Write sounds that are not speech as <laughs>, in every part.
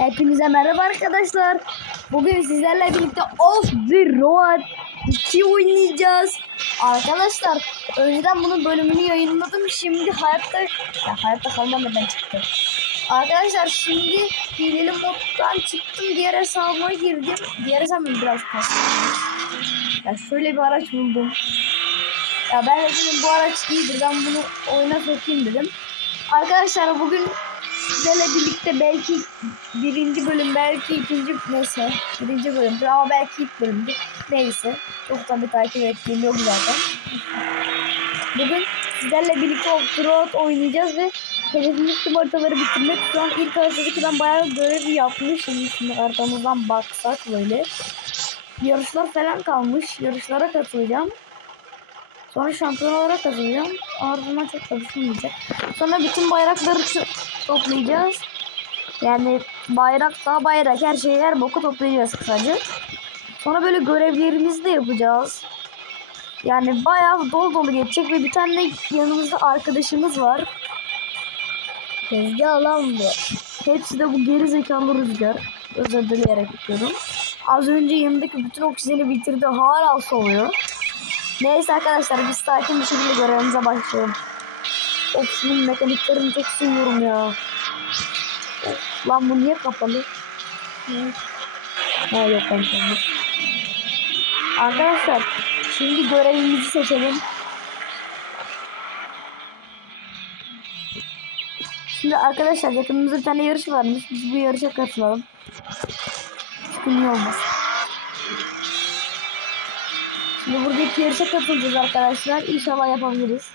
Hepinize merhaba arkadaşlar. Bugün sizlerle birlikte Off the Road 2 oynayacağız. Arkadaşlar önceden bunun bölümünü yayınladım. Şimdi hayatta ya hayatta kalmamadan çıktı. Arkadaşlar şimdi hileli moddan çıktım. Diğer hesabıma girdim. Diğer hesabım biraz kastım. Ya şöyle bir araç buldum. Ya ben de dedim bu araç iyidir. Ben bunu oyuna sokayım dedim. Arkadaşlar bugün sizlerle birlikte belki birinci bölüm belki ikinci neyse birinci bölümdür ama belki ilk bölümdür. Neyse. Çoktan bir takip ettiğim yok zaten. Bugün sizlerle birlikte Off the Road oynayacağız ve hedefimiz tüm haritaları bitirmek. Şu an ilk haritadaki ben bayağı görev yapmışım. Şimdi haritamızdan baksak böyle. Yarışlar falan kalmış. Yarışlara katılacağım. Sonra şampiyonalara katılacağım. Ardından çok da düşünmeyeceğim. Sonra bütün bayrakları toplayacağız. Yani bayrak daha bayrak her şeyi her boku toplayacağız kısaca. Sonra böyle görevlerimizi de yapacağız. Yani bayağı dolu dolu geçecek ve bir tane yanımızda arkadaşımız var. Tezgah lan bu. Hepsi de bu geri zekalı rüzgar. Özür dileyerek yapıyorum. Az önce yanındaki bütün oksijeni bitirdi. Hala soğuyor. Neyse arkadaşlar biz sakin bir şekilde görevimize başlayalım. Of şunun mekaniklerini çok seviyorum ya. Lan bu niye kapalı? Ha yok ben kendim. Arkadaşlar şimdi görevimizi seçelim. Şimdi arkadaşlar yakınımızda bir tane yarış varmış. Biz bu yarışa katılalım. Niye olmaz? Şimdi buradaki yarışa katılacağız arkadaşlar. İnşallah yapabiliriz.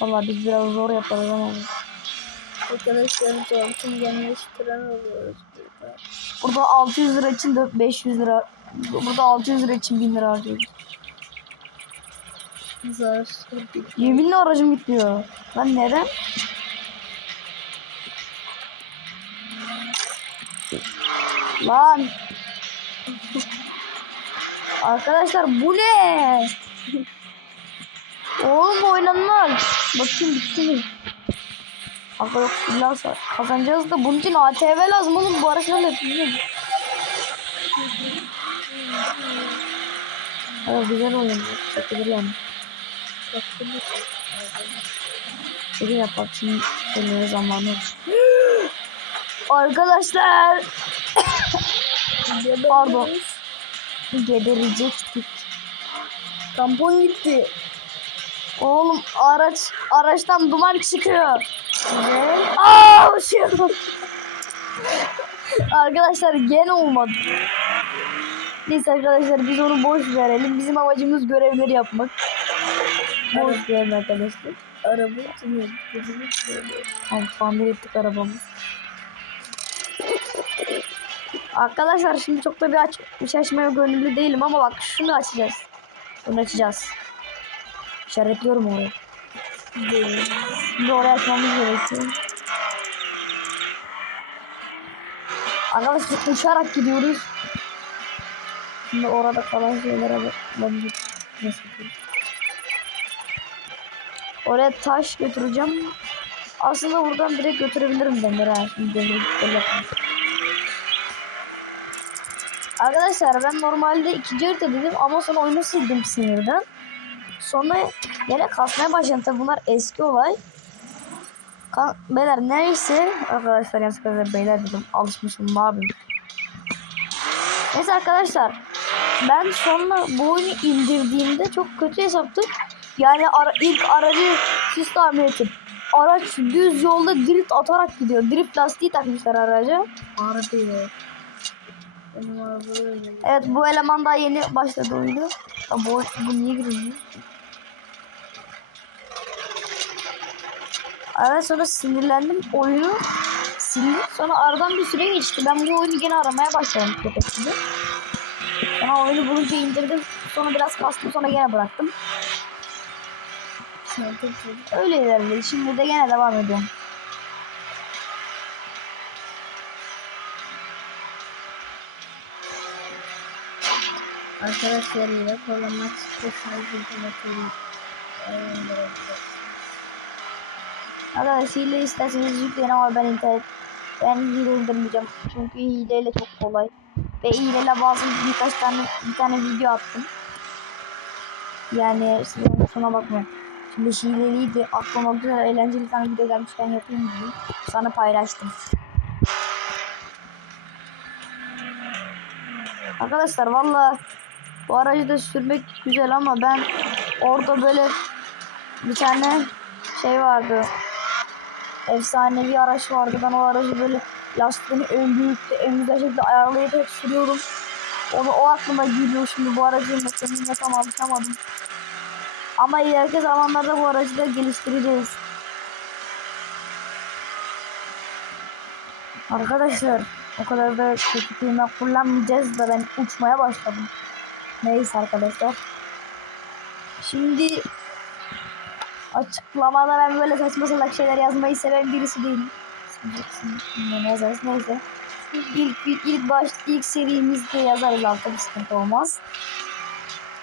Vallahi biz biraz zor yaparız ama. Arkadaşlar Johnson yerleştiren oluyoruz burada. Burada 600 lira için de 500 lira. Burada 600 lira için 1000 lira harcıyoruz. Sürdük. Yeminle aracım gitmiyor. Lan neden? Lan. Arkadaşlar bu ne? Oğlum oynanmaz. Bakayım bitti mi? Sa- kazanacağız da bunun için ATV lazım oğlum bu araçlarla yapacağız. Evet güzel oyun. Çekilir yani. Şöyle yapalım şimdi zamanı. <gasps> Arkadaşlar Pardon. geberecektik. Tampon gitti. Oğlum araç araçtan duman çıkıyor. Güzel. Aa uçuyorum. <laughs> arkadaşlar gene olmadı. Neyse arkadaşlar biz onu boş verelim. Bizim amacımız görevleri yapmak. Boş verin arkadaşlar. Araba söylüyor. Tamam tamir ettik arabamı. Arkadaşlar şimdi çok da bir aç bir şey açmaya gönüllü değilim ama bak şunu açacağız. Bunu açacağız. İşaretliyorum orayı. Şimdi oraya açmamız gerekiyor. Arkadaşlar uçarak gidiyoruz. Şimdi orada kalan şeylere bak. Ben bir nasıl yapayım? Oraya taş götüreceğim. Aslında buradan direkt götürebilirim demir ha. Şimdi demir yapayım. Arkadaşlar ben normalde ikinci harita dedim ama sonra oyunu sildim sinirden. Sonra yine kasmaya başladım. Tabi bunlar eski olay. Ka beyler neyse arkadaşlar yanlışlıkla beyler dedim. Alışmışım ne yapayım. Neyse arkadaşlar ben sonra bu oyunu indirdiğimde çok kötü hesaptı. Yani ara, ilk aracı siz tahmin edin. Araç düz yolda drift atarak gidiyor. Drift lastiği takmışlar araca. Harbi. Evet bu eleman daha yeni başladı oyunu. Ya bu, bu niye girildi? Evet sonra sinirlendim oyunu sildim. Sonra aradan bir süre geçti. Ben bu oyunu gene aramaya başladım köpek gibi. Sonra oyunu bulunca indirdim. Sonra biraz kastım sonra gene bıraktım. Öyle ilerledi. Şimdi de gene devam ediyorum. Arkadaşlar ile kollamak istiyorsanız internet oyun oyunları Arkadaşlar hile isterseniz yükleyin ama ben internet ben hile indirmeyeceğim. Çünkü hileyle çok kolay. Ve hileyle bazı birkaç tane bir tane video attım. Yani size kusura bakmayın. Şimdi hileliydi. Aklıma güzel eğlenceli tane video gelmişken yapayım diye. Sana paylaştım. Arkadaşlar valla bu aracı da sürmek güzel ama ben orada böyle bir tane şey vardı. Efsanevi araç vardı. Ben o aracı böyle lastiğini en büyükte en güzel şekilde ayarlayıp hep sürüyorum. Onu o aklıma geliyor şimdi bu aracı mesela tam alışamadım. Ama ileriki zamanlarda bu aracı da geliştireceğiz. Arkadaşlar o kadar da kötü kelime kullanmayacağız da ben uçmaya başladım. Neyse arkadaşlar. Şimdi açıklamada ben böyle saçma salak şeyler yazmayı seven birisi değilim. Ne yazarız neyse. İlk, ilk baş ilk serimizde yazarız altta bir sıkıntı olmaz.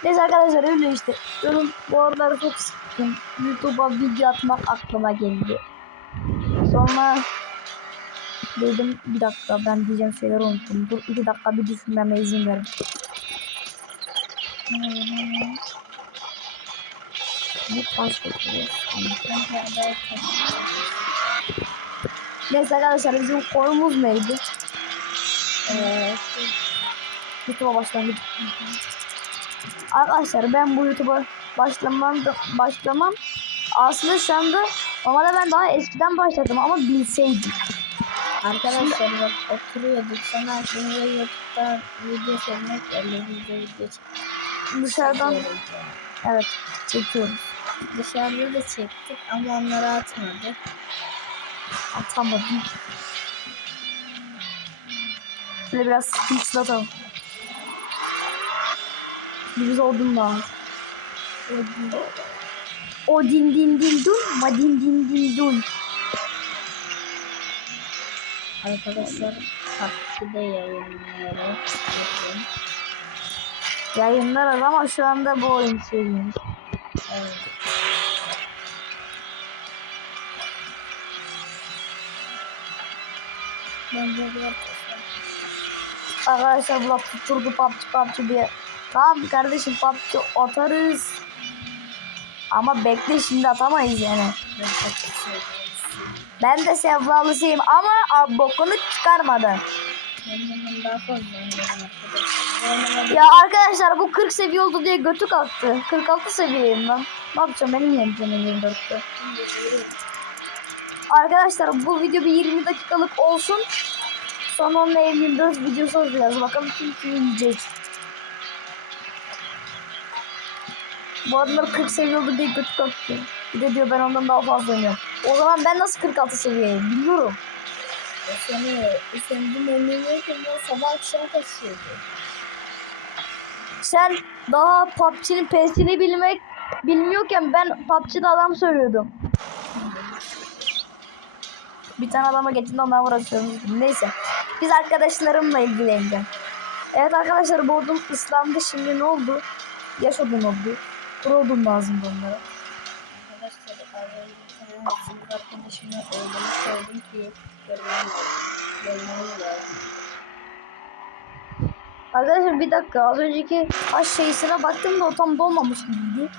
Neyse arkadaşlar öyle işte. Benim bu aralar çok sıktım. YouTube'a video atmak aklıma geldi. Sonra dedim bir dakika ben diyeceğim şeyleri unuttum. Dur iki dakika bir düşünmeme izin verin. Taş getiriyoruz. Neyse arkadaşlar bizim konumuz neydi? Ee, YouTube'a başlangıç. Arkadaşlar ben bu YouTube'a başlamam başlamam aslında şu anda normalde ben daha eskiden başladım ama bilseydim. Arkadaşlar bak oturuyorduk sonra aklımıza YouTube'da video çekmek öyle video video Dışarıdan evet çekiyoruz. Dışarıda da çektik ama onları atmadık. Atamadım. Şöyle biraz. Şimdi biz odun lazım. O din din din dun, ma din din dun. Arkadaşlar PUBG'de yayınlıyoruz. Yayınlarız ama şu anda bu oyun seviyoruz. Evet. Ben de biraz Arkadaşlar bu tutturdu PUBG PUBG diye. Tamam kardeşim PUBG atarız. Ama bekle şimdi atamayız yani. ben seviyorum. De sevdalısıyım ama bokunu çıkarmadı. Kendimden Ya arkadaşlar bu 40 seviye oldu diye götü kalktı. 46 seviyeyim ben. Ne yapacağım benim canım 24'te. Arkadaşlar bu video bir 20 dakikalık olsun. Sonra onunla 24 videosu hazırlayacağız. Bakalım kim kimi yiyecek. Bu adamlar 40 seviye oldu diye götü kalktı. Bir de diyor ben ondan daha fazla oynuyorum. O zaman ben nasıl 46 seviyeyim bilmiyorum. Seni, sen bu memnuniyet ben sabah akşam taşıyordu. Sen daha PUBG'nin PES'ini bilmek bilmiyorken ben PUBG'de adam söylüyordum. Bir tane adama getirdim ondan uğraşıyorum. Neyse. Biz arkadaşlarımla ilgileneceğim. Evet arkadaşlar bu odun ıslandı. Şimdi ne oldu? Yaş odun oldu. Kuru odun lazım onlara. Arkadaşıma öyle bir söyledim ki görmem. Arkadaşlar bir dakika. Az önceki taş şeysine baktım da o tam dolmamış gibiydi.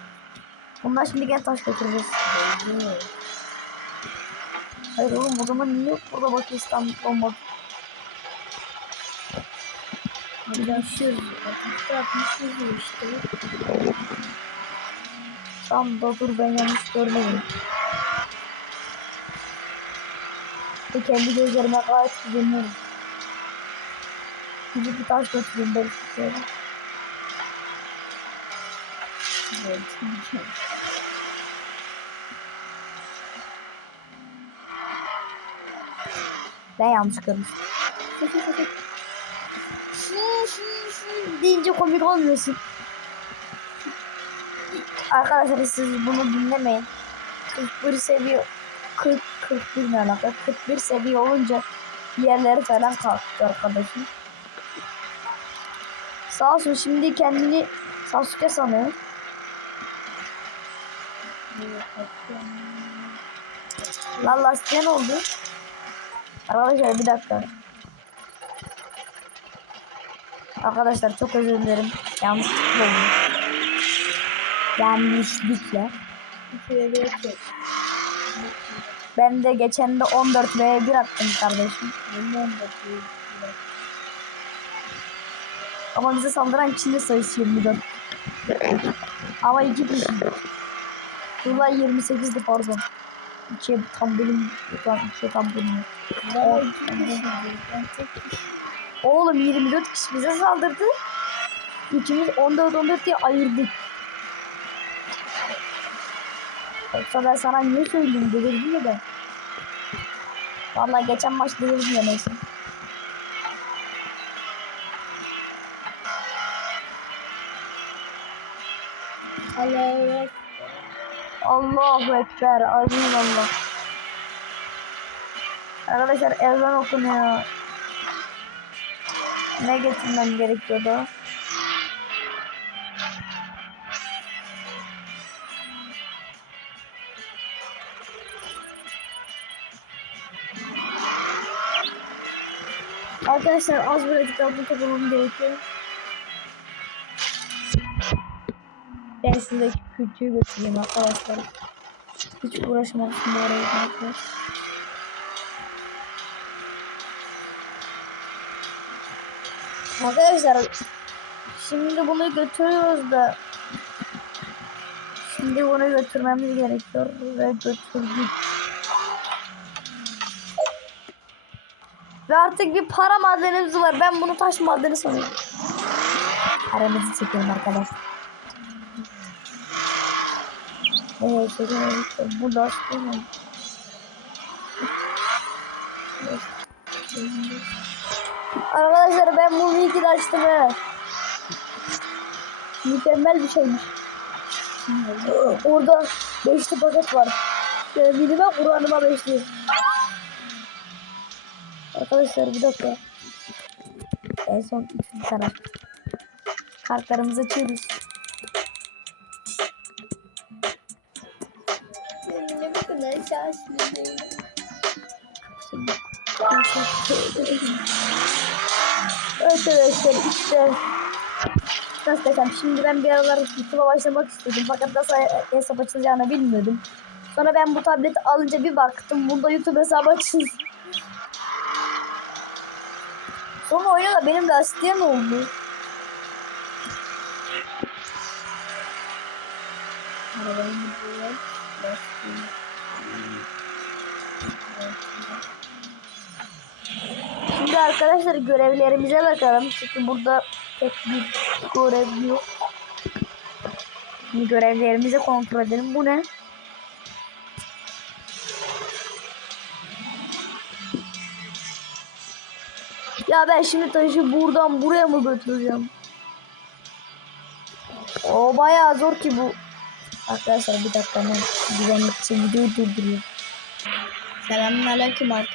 Bunlar şimdi gene taş götüreceğiz. Hayır oğlum o zaman niye burada bak İstanbul olmadı? 60 yazıyor işte. Tam da dur ben yanlış görmedim. Ve kendi gözlerime gayet güveniyorum. Gidip bir taş götüreyim belki şöyle. Evet. Ben yanlış görmüşüm. deyince komik olmuyorsun. Arkadaşlar siz bunu dinlemeyin. 41 seviye 40 41 ne alaka? 41 seviye olunca yerleri falan kalktı arkadaşım. Sağ olsun şimdi kendini Sasuke sanıyor. Lan lastiğe ne oldu? Arkadaşlar bir dakika. Arkadaşlar çok özür dilerim. Yanlışlıkla oldu. Yanlışlıkla. Bir. Ben de geçen de 14 ve 1 attım kardeşim. Bundan da bir Ama bize saldıran kişinin sayısı 24. Ama iki kişi. Bunlar 28'di pardon. İkiye tam bölüm. Lan ikiye tam bölüm. Ben. Oğlum 24 kişi bize saldırdı. İkimiz 14-14 diye ayırdık. Yoksa ben sana niye söyleyeyim delirdim ya ben. Vallahi geçen maç delirdim ya neyse. Allahu Ekber. Aziz Allah. Arkadaşlar ezan okunuyor. Ne getirmem gerekiyordu? Arkadaşlar az birazcık altın toplamam gerekiyor. Ben size küçüğü götüreyim arkadaşlar. Hiç uğraşmam şimdi oraya gitmekle. Arkadaşlar şimdi bunu götürüyoruz da şimdi bunu götürmemiz gerekiyor ve götürdük. Ve artık bir para madenimiz var. Ben bunu taş madeni sanıyorum. Aramızı çekelim arkadaşlar. Evet, evet, bu da. Arkadaşlar ben ki de açtım he. Mükemmel bir şeymiş. Orada beşli paket var. Sevgilime Kur'an'ıma beşli. Arkadaşlar bir dakika. En son üçüncü taraf. Kartlarımızı açıyoruz. Ne bu kadar değil. Arkadaşlar işte nasıl desem şimdi ben bir aralar YouTube'a başlamak istedim fakat nasıl hesap açılacağını bilmiyordum. Sonra ben bu tableti alınca bir baktım bunda YouTube hesabı açıldı. Sonra oyuna da benim oldu. Arabanın buraya lastiği. Şimdi arkadaşlar görevlerimize bakalım. Çünkü burada pek bir görev yok. Şimdi görevlerimizi kontrol edelim. Bu ne? Ya ben şimdi taşı buradan buraya mı götüreceğim? O bayağı zor ki bu. Arkadaşlar bir dakika ben güvenlik için videoyu durduruyorum. Selamünaleyküm arkadaşlar.